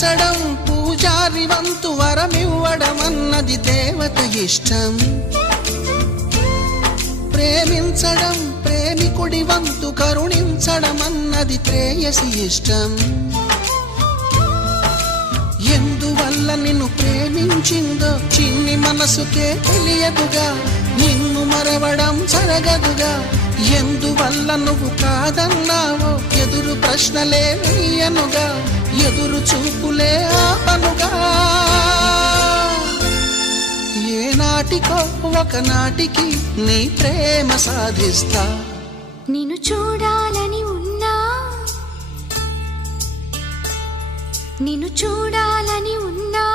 పూజించడం పూజారి వంతు వరమివ్వడం అన్నది దేవత ఇష్టం. ప్రేమించడం ప్రేమికుడి వంతు కరుణించడం అన్నది ప్రేయసి ఇష్టం. ఎందువల్ల నిన్ను ప్రేమించిందో చిన్ని మనసుకే తెలియదుగా, నిన్ను మరవడం జరగదుగా. ఎందువల్ల నువ్వు కాదన్నావో ఎదురు ప్రశ్నలే వేయనుగా, ఎదురు చూపులే ఆపనుగా. ఏనాటికో ఒకనాటికి నీ ప్రేమ సాధిస్తా. నిన్ను చూడాలని ఉన్నా, నిన్ను చూడాలని ఉన్నా